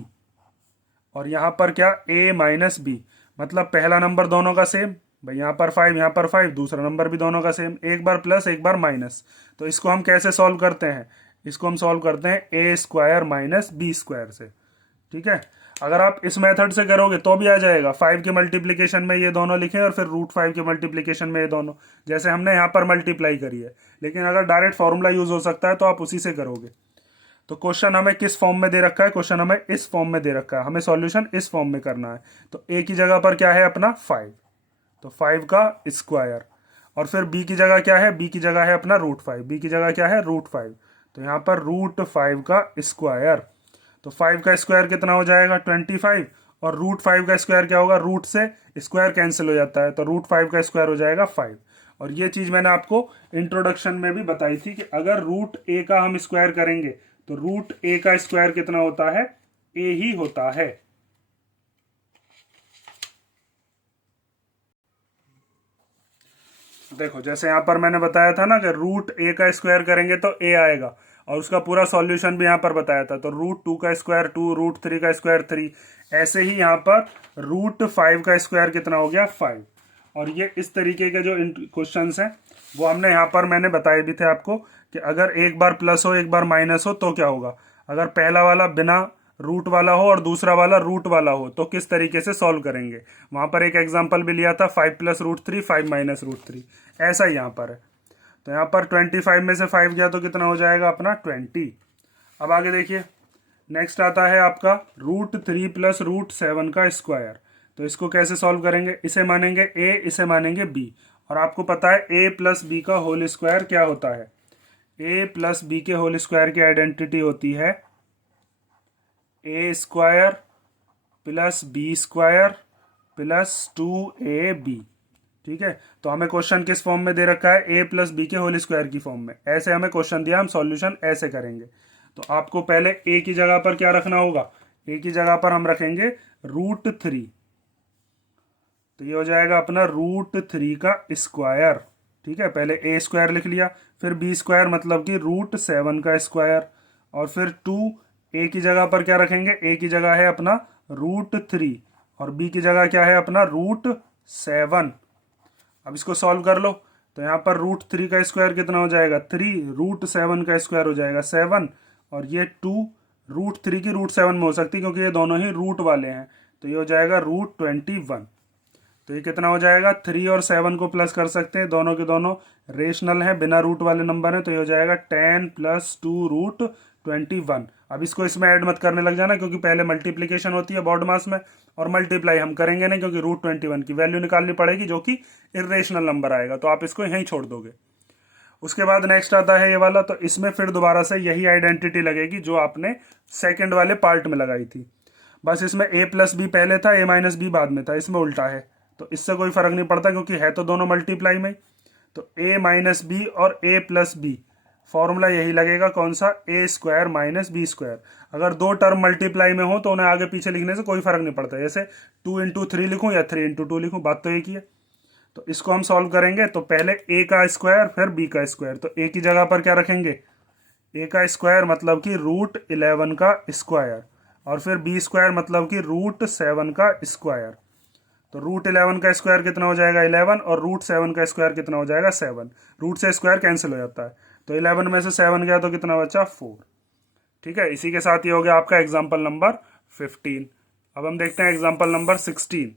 और यहाँ पर क्या a-b, मतलब पहला नंबर दोनों का सेम, भाई यहाँ पर 5 यहाँ पर 5, दूसरा नंबर भी दोनों का सेम, एक बार प्लस एक बार माइनस। तो इसको हम कैसे सॉल्व करते हैं, इसको हम सॉल्व करते हैं a² - b² से। ठीक है, अगर आप इस मेथड से करोगे तो भी आ जाएगा। 5 के मल्टीप्लीकेशन में ये दोनों लिखें और फिर √5 के मल्टीप्लीकेशन में ये दोनों, जैसे हमने यहाँ पर मल्टीप्लाई करी है। लेकिन अगर डायरेक्ट फॉर्मूला यूज हो सकता है तो आप उसी से करोगे। तो क्वेश्चन हमें किस फॉर्म में दे रखा है, क्वेश्चन हमें इस फॉर्म में दे रखा है, हमें सॉल्यूशन इस फॉर्म में करना है। तो ए की जगह पर क्या है अपना 5, तो 5 का स्क्वायर, और फिर बी की जगह क्या है, बी की जगह है अपना √5, बी की जगह क्या है √5, तो यहाँ पर √5 का स्क्वायर। तो 5 का स्क्वायर कितना हो जाएगा 25, और √5 का स्क्वायर क्या होगा, रूट से स्क्वायर कैंसिल हो जाता है, तो √5 का स्क्वायर हो जाएगा 5। और ये चीज़ मैंने आपको इंट्रोडक्शन में भी बताई थी कि अगर √a का हम स्क्वायर करेंगे तो √a का स्क्वायर कितना होता है, a ही होता है। देखो जैसे यहाँ पर मैंने बताया था ना कि रूट ए का स्क्वायर करेंगे तो ए आएगा, और उसका पूरा सॉल्यूशन भी यहाँ पर बताया था। तो रूट टू का स्क्वायर टू, रूट थ्री का स्क्वायर थ्री, ऐसे ही यहाँ पर रूट फाइव का स्क्वायर कितना हो गया, फाइव। और ये इस तरीके के जो क्वेश्चन हैं वो हमने यहाँ पर मैंने बताए भी थे आपको कि अगर एक बार प्लस हो एक बार माइनस हो तो क्या होगा। अगर पहला वाला बिना रूट वाला हो और दूसरा वाला रूट वाला हो तो किस तरीके से सॉल्व करेंगे। वहाँ पर एक एग्जाम्पल भी लिया था, 5 + √3 5 - √3, ऐसा ही यहाँ पर है। तो यहाँ पर 25 में से 5 गया तो कितना हो जाएगा अपना 20। अब आगे देखिए, नेक्स्ट आता है आपका √3 + √7 का स्क्वायर। तो इसको कैसे सॉल्व करेंगे, इसे मानेंगे ए, इसे मानेंगे बी। और आपको पता है a + b का होल स्क्वायर क्या होता है। a + b के होल स्क्वायर की आइडेंटिटी होती है a² + b² + 2ab। ठीक है, तो हमें क्वेश्चन किस फॉर्म में दे रखा है, a + b के होल स्क्वायर की फॉर्म में। ऐसे हमें क्वेश्चन दिया, हम सॉल्यूशन ऐसे करेंगे। तो आपको पहले a की जगह पर क्या रखना होगा, a की जगह पर हम रखेंगे √3। तो ये हो जाएगा अपना √3 का स्क्वायर। ठीक है, पहले a² लिख लिया, फिर b² मतलब कि √7 का स्क्वायर, और फिर 2 a की जगह पर क्या रखेंगे, a की जगह है अपना √3 और b की जगह क्या है अपना √7। अब इसको सॉल्व कर लो। तो यहाँ पर √3 का स्क्वायर कितना हो जाएगा 3, √7 का स्क्वायर हो जाएगा 7, और ये 2 √3 की √7 में हो सकती है क्योंकि ये दोनों ही रूट वाले हैं। तो ये हो जाएगा √21। तो ये कितना हो जाएगा, 3 और 7 को प्लस कर सकते हैं, दोनों के दोनों रेशनल हैं, बिना रूट वाले नंबर हैं। तो ये हो जाएगा 10 + 2 √21। अब इसको इसमें ऐड मत करने लग जाना क्योंकि पहले मल्टीप्लीकेशन होती है बॉड मास में, और मल्टीप्लाई हम करेंगे नहीं क्योंकि √21 की वैल्यू निकालनी पड़ेगी जो कि इरेशनल नंबर आएगा। तो आप इसको यहीं छोड़ दोगे। उसके बाद नेक्स्ट आता है ये वाला। तो इसमें फिर दोबारा से यही आइडेंटिटी लगेगी जो आपने सेकंड वाले पार्ट में लगाई थी, बस इसमें a + b पहले था, a - b बाद में था, इसमें उल्टा है। तो इससे कोई फर्क नहीं पड़ता क्योंकि है तो दोनों मल्टीप्लाई में। तो a - b और a + b फॉर्मूला यही लगेगा, कौन सा, a² - b²। अगर दो टर्म मल्टीप्लाई में हो तो उन्हें आगे पीछे लिखने से कोई फर्क नहीं पड़ता, जैसे 2 × 3 लिखूं या 3 × 2 लिखूं, बात तो एक ही है। तो इसको हम सॉल्व करेंगे। तो पहले a का स्क्वायर फिर b का स्क्वायर। तो a की जगह पर क्या रखेंगे, a का स्क्वायर मतलब कि √11 का स्क्वायर, और फिर b² मतलब कि √7 का स्क्वायर। तो √11 का स्क्वायर कितना हो जाएगा 11, और √7 का स्क्वायर कितना हो जाएगा 7। रूट से स्क्वायर कैंसिल हो जाता है। तो 11 में से 7 गया तो कितना बचा 4। ठीक है, इसी के साथ ये हो गया आपका एग्जाम्पल नंबर 15। अब हम देखते हैं एग्जाम्पल नंबर 16।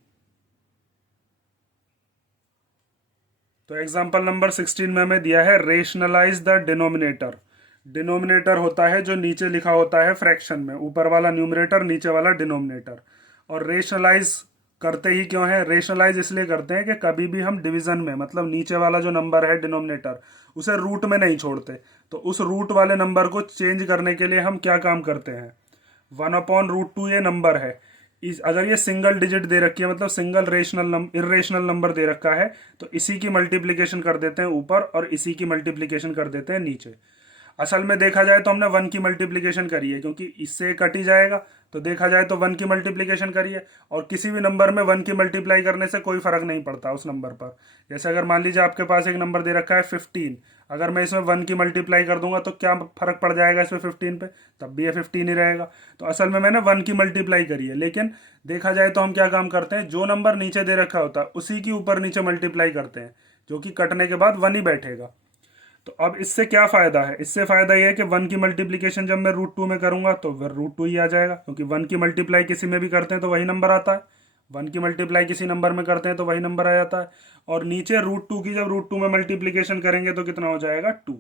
तो एग्जाम्पल नंबर 16 में हमें दिया है रेशनलाइज द डिनोमिनेटर। डिनोमिनेटर होता है जो नीचे लिखा होता है फ्रैक्शन में, ऊपर वाला न्यूमरेटर नीचे वाला डिनोमिनेटर। और रेशनलाइज करते ही क्यों है, रेशनलाइज इसलिए करते हैं कि कभी भी हम डिवीजन में, मतलब नीचे वाला जो नंबर है डिनोमिनेटर, उसे रूट में नहीं छोड़ते। तो उस रूट वाले नंबर को चेंज करने के लिए हम क्या काम करते हैं, 1/√2 ये नंबर है, अगर ये सिंगल डिजिट दे रखी है, मतलब सिंगल इरेशनल नंबर दे रखा है, तो इसी की मल्टीप्लीकेशन कर देते हैं ऊपर और इसी की मल्टीप्लीकेशन कर देते हैं नीचे। असल में देखा जाए तो हमने 1 की मल्टीप्लीकेशन करी है क्योंकि इससे कट ही जाएगा। तो देखा जाए तो 1 की मल्टीप्लीकेशन करी है, और किसी भी नंबर में 1 की मल्टीप्लाई करने से कोई फर्क नहीं पड़ता उस नंबर पर। जैसे अगर मान लीजिए आपके पास एक नंबर दे रखा है 15, अगर मैं इसमें 1 की मल्टीप्लाई कर दूंगा तो क्या फर्क पड़ जाएगा इसमें 15 पे, तब भी ये 15 ही रहेगा। तो असल में मैंने 1 की मल्टीप्लाई करी है, लेकिन देखा जाए तो हम क्या काम करते हैं, जो नंबर नीचे दे रखा होता है उसी की ऊपर नीचे मल्टीप्लाई करते हैं, जो कि कटने के बाद 1 ही बैठेगा। तो अब इससे क्या फायदा है, इससे फायदा यह है कि 1 की मल्टीप्लीकेशन जब मैं √2 में करूंगा तो फिर √2 ही आ जाएगा, क्योंकि 1 की मल्टीप्लाई किसी में भी करते हैं तो वही नंबर आता है। 1 की मल्टीप्लाई किसी नंबर में करते हैं तो वही नंबर आ जाता है। और नीचे √2 की जब √2 में मल्टीप्लीकेशन करेंगे तो कितना हो जाएगा 2।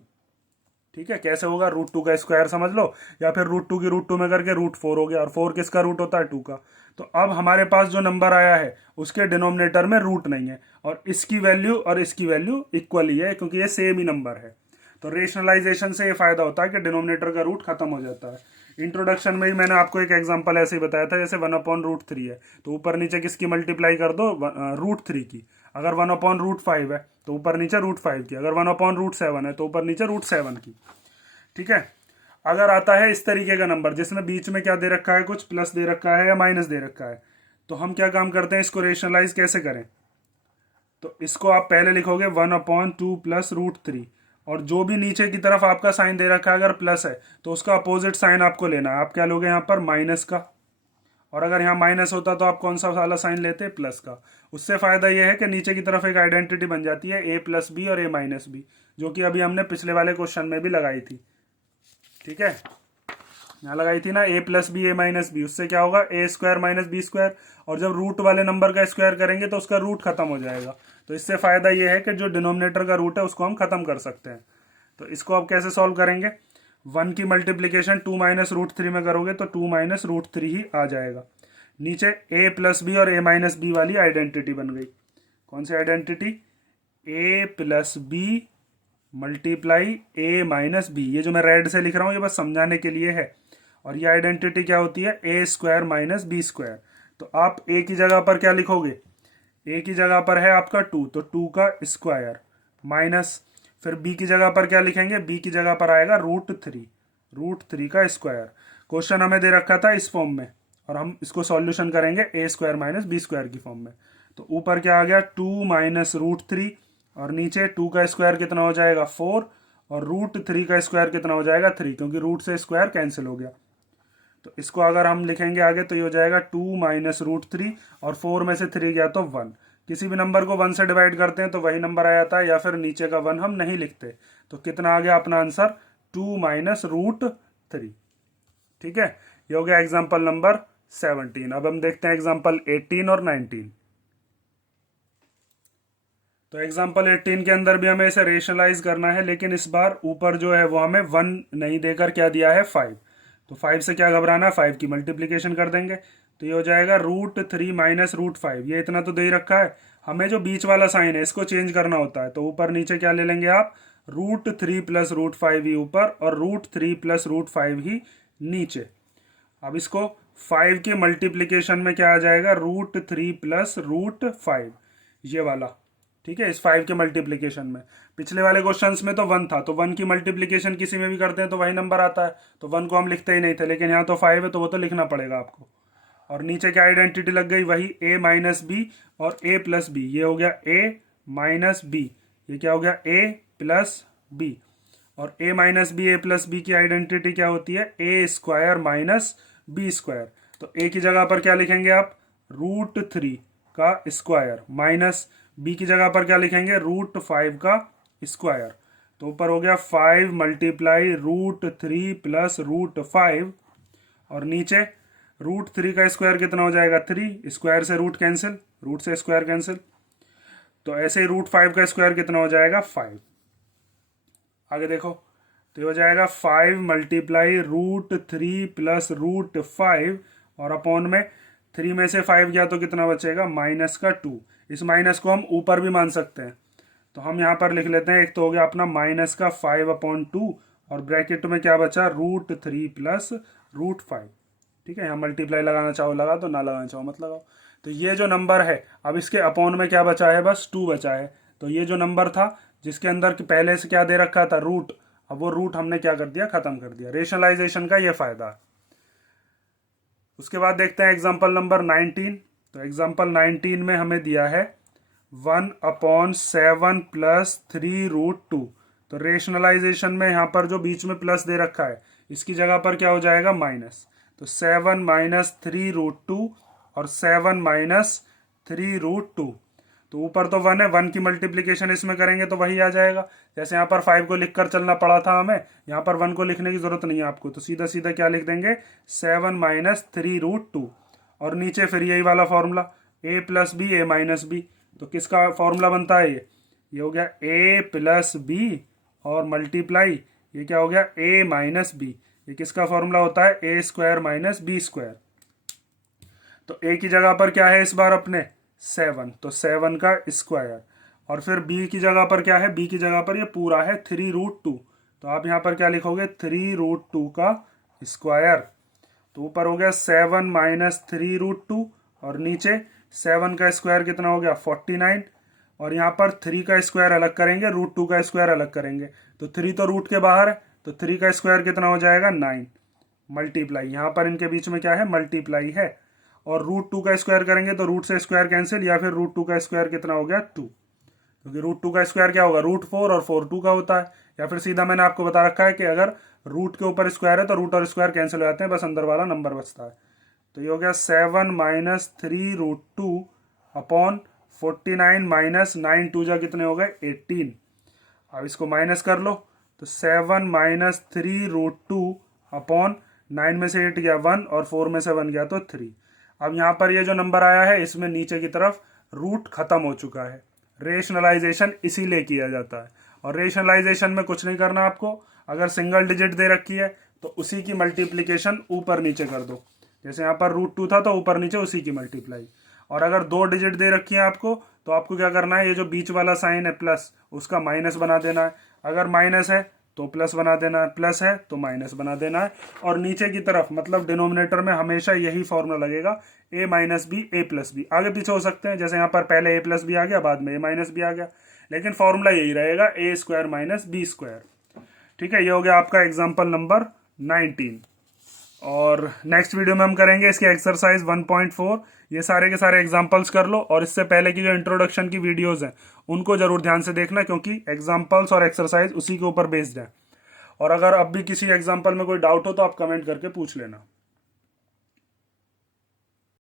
ठीक है, कैसे होगा, √2 का स्क्वायर समझ लो, या फिर √2 की √2 में करके √4 हो गया, और 4 किसका रूट होता है 2 का। तो अब हमारे पास जो नंबर आया है उसके डिनोमिनेटर में रूट नहीं है, और इसकी वैल्यू और इसकी वैल्यू इक्वल ही है क्योंकि ये सेम ही नंबर है। तो रेशनलाइजेशन से ये फायदा होता है कि डिनोमिनेटर का रूट खत्म हो जाता है। इंट्रोडक्शन में ही मैंने आपको एक एग्जांपल ऐसे ही बताया था, जैसे 1/√3 है तो ऊपर नीचे किसकी मल्टीप्लाई कर दो, √3 की। अगर 1/√5 है तो ऊपर नीचे √5 की। अगर 1/√7 है तो ऊपर नीचे √7 की। ठीक है, अगर आता है इस तरीके का नंबर जिसमें बीच में क्या दे रखा है, कुछ प्लस दे रखा है या माइनस दे रखा है, तो हम क्या काम करते हैं, इसको रेशनलाइज कैसे करें। तो इसको आप पहले लिखोगे 1/2 प्लस रूट थ्री, और जो भी नीचे की तरफ आपका साइन दे रखा है अगर प्लस है तो उसका अपोजिट साइन आपको लेना है। आप क्या लोगे यहाँ पर माइनस का, और अगर यहाँ माइनस होता तो आप कौन सा वाला साइन लेते, प्लस का। उससे फायदा यह है कि नीचे की तरफ एक आइडेंटिटी बन जाती है ए प्लस बी और ए माइनस बी, जो कि अभी हमने पिछले वाले क्वेश्चन में भी लगाई थी। ठीक है, यहाँ लगाई थी ना ए प्लस बी ए माइनस बी, उससे क्या होगा ए स्क्वायर माइनस बी स्क्वायर, और जब रूट वाले नंबर का स्क्वायर करेंगे तो उसका रूट खत्म हो जाएगा। तो इससे फायदा ये है कि जो डिनोमिनेटर का रूट है उसको हम खत्म कर सकते हैं। तो इसको अब कैसे सॉल्व करेंगे, 1 की मल्टीप्लीकेशन 2 माइनस रूट थ्री में करोगे तो 2 माइनस रूट थ्री ही आ जाएगा। नीचे ए प्लस बी और ए माइनस बी वाली आइडेंटिटी बन गई। कौन सी आइडेंटिटी, ए प्लस बी मल्टीप्लाई ए माइनस बी। ये जो मैं रेड से लिख रहा हूँ ये बस समझाने के लिए है। और ये आइडेंटिटी क्या होती है, ए स्क्वायर माइनस बी स्क्वायर। तो आप ए की जगह पर क्या लिखोगे, ए की जगह पर है आपका 2, तो 2 का स्क्वायर माइनस, फिर बी की जगह पर क्या लिखेंगे, बी की जगह पर आएगा रूट थ्री का स्क्वायर। क्वेश्चन हमें दे रखा था इस फॉर्म में, और हम इसको सॉल्यूशन करेंगे ए स्क्वायर माइनस बी स्क्वायर की फॉर्म में। तो ऊपर क्या आ गया 2 माइनस रूट थ्री, और नीचे 2 का स्क्वायर कितना हो जाएगा 4, और रूट थ्री का स्क्वायर कितना हो जाएगा 3, क्योंकि रूट से स्क्वायर कैंसिल हो गया। तो इसको अगर हम लिखेंगे आगे तो ये हो जाएगा 2 माइनस रूट थ्री, और 4 में से 3 गया तो 1। किसी भी नंबर को 1 से डिवाइड करते हैं तो वही नंबर आ जाता है, या फिर नीचे का 1 हम नहीं लिखते। तो कितना आ गया अपना आंसर, 2 माइनस रूट थ्री। ठीक है, ये हो गया एग्जाम्पल नंबर 17। अब हम देखते हैं एग्जाम्पल 18 और 19। तो एग्जाम्पल 18 के अंदर भी हमें इसे रेशनलाइज करना है, लेकिन इस बार ऊपर जो है वो हमें 1 नहीं देकर क्या दिया है 5। तो 5 से क्या घबराना, 5 की मल्टीप्लीकेशन कर देंगे। तो ये हो जाएगा root three minus root five. ये इतना तो दे ही रखा है, हमें जो बीच वाला साइन है इसको चेंज करना होता है। तो ऊपर नीचे क्या ले लेंगे आप, root three plus root five ही ऊपर और root three plus root five ही नीचे। अब इसको 5 के मल्टीप्लीकेशन में क्या आ जाएगा, root three plus root five, ये वाला। ठीक है, इस 5 के मल्टीप्लीकेशन में पिछले वाले क्वेश्चंस में तो 1 था, तो 1 की मल्टीप्लीकेशन किसी में भी करते हैं तो वही नंबर आता है, तो 1 को हम लिखते ही नहीं थे, लेकिन यहाँ तो 5 है तो वो तो लिखना पड़ेगा आपको। और नीचे क्या आइडेंटिटी लग गई, वही ए माइनस बी और ए प्लस बी। ये हो गया ए माइनस बी, ये क्या हो गया ए प्लस बी। और ए minus B A plus B की आइडेंटिटी क्या होती है, ए स्क्वायर माइनस बी स्क्वायर। तो ए की जगह पर क्या लिखेंगे आप, रूट थ्री का स्क्वायर, माइनस बी की जगह पर क्या लिखेंगे, रूट फाइव का स्क्वायर। तो ऊपर हो गया 5 multiply root three plus root five, और नीचे रूट थ्री का स्क्वायर कितना हो जाएगा 3, स्क्वायर से रूट कैंसिल, रूट से स्क्वायर कैंसिल। तो ऐसे ही रूट फाइव का स्क्वायर कितना हो जाएगा 5। आगे देखो, तो ये हो जाएगा 5 multiply root three plus root five, और अपॉन में 3 में से 5 गया तो कितना बचेगा, माइनस का 2। इस माइनस को हम ऊपर भी मान सकते हैं, तो हम यहाँ पर लिख लेते हैं। एक तो हो गया अपना माइनस का 5/2, और ब्रैकेट में क्या बचा, root three plus root five. ठीक है, यहाँ मल्टीप्लाई लगाना चाहो लगा दो, ना लगाना चाहो मत लगाओ। तो ये जो नंबर है, अब इसके अपॉन में क्या बचा है, बस 2 बचा है। तो ये जो नंबर था जिसके अंदर पहले से क्या दे रखा था, रूट, अब वो रूट हमने क्या कर दिया, खत्म कर दिया। रेशनलाइजेशन का ये फायदा। उसके बाद देखते हैं एग्जाम्पल नंबर 19। तो एग्जाम्पल 19 में हमें दिया है 1/7 प्लस 3√2। तो रेशनलाइजेशन में यहाँ पर जो बीच में प्लस दे रखा है इसकी जगह पर क्या हो जाएगा, माइनस। तो 7 माइनस 3√2 और 7 माइनस 3√2। तो ऊपर तो 1 है, 1 की मल्टीप्लीकेशन इसमें करेंगे तो वही आ जाएगा। जैसे यहाँ पर 5 को लिखकर चलना पड़ा था हमें, यहाँ पर 1 को लिखने की जरूरत नहीं है आपको, तो सीधा सीधा क्या लिख देंगे, 7 माइनस 3√2। और नीचे फिर यही वाला फॉर्मूला, ए प्लस बी ए माइनस बी। तो किसका फॉर्मूला बनता है, ये हो गया ए प्लस बी और मल्टीप्लाई, ये क्या हो गया ए माइनस बी। ये किसका फॉर्मूला होता है, ए स्क्वायर माइनस बी स्क्वायर। तो ए की जगह पर क्या है इस बार अपने 7, तो 7 का स्क्वायर। और फिर बी की जगह पर क्या है, बी की जगह पर ये पूरा है 3√2। तो आप यहाँ पर क्या लिखोगे, 3√2 का स्क्वायर। तो ऊपर हो गया 7 माइनस 3√2, और नीचे 7 का स्क्वायर कितना हो गया 49। और यहाँ पर 3 का स्क्वायर अलग करेंगे, √2 का स्क्वायर अलग करेंगे। तो 3 तो रूट के बाहर है, तो 3 का स्क्वायर कितना हो जाएगा 9, मल्टीप्लाई, यहाँ पर इनके बीच में क्या है, मल्टीप्लाई है। और √2 का स्क्वायर करेंगे तो रूट से स्क्वायर कैंसिल, या फिर √2 का स्क्वायर कितना हो गया 2। क्योंकि रूट टू का स्क्वायर क्या होगा, रूट 4, और 4 2 का होता है। या फिर सीधा मैंने आपको बता रखा है कि अगर रूट के ऊपर स्क्वायर है तो रूट और स्क्वायर कैंसिल हो जाते हैं, बस अंदर वाला नंबर बचता है। तो ये हो गया 7 - 3 रूट 2 अपॉन 49 माइनस 9 2 जा कितने हो गए 18। अब इसको माइनस कर लो, तो 7 - 3 रूट 2 अपॉन 9 में से 8 गया 1 और 4 में से 1 गया तो 3। अब यहाँ पर ये जो नंबर आया है इसमें नीचे की तरफ रूट खत्म हो चुका है। रेशनलाइजेशन इसीलिए किया जाता है, और रेशनलाइजेशन में कुछ नहीं करना आपको। अगर सिंगल डिजिट दे रखी है तो उसी की मल्टीप्लीकेशन ऊपर नीचे कर दो। जैसे यहाँ पर रूट 2 था तो ऊपर नीचे उसी की मल्टीप्लाई। और अगर 2 डिजिट दे रखी है आपको तो आपको क्या करना है, ये जो बीच वाला साइन है प्लस, उसका माइनस बना देना है। अगर माइनस है तो प्लस बना देना है, प्लस है तो माइनस बना देना है। और नीचे की तरफ मतलब डिनोमिनेटर में हमेशा यही फॉर्मूला लगेगा, a minus B A plus B. आगे पीछे हो सकते हैं, जैसे यहाँ पर पहले a प्लस बी आ गया, बाद में a माइनस बी आ गया, लेकिन फॉर्मूला यही रहेगा a square minus B square. ठीक है, ये हो गया आपका एग्जाम्पल नंबर 19। और नेक्स्ट वीडियो में हम करेंगे इसकी एक्सरसाइज 1.4। ये सारे के सारे एग्जांपल्स कर लो, और इससे पहले की जो इंट्रोडक्शन की वीडियोस हैं उनको जरूर ध्यान से देखना, क्योंकि एग्जांपल्स और एक्सरसाइज उसी के ऊपर बेस्ड है। और अगर अब भी किसी एग्जांपल में कोई डाउट हो तो आप कमेंट करके पूछ लेना।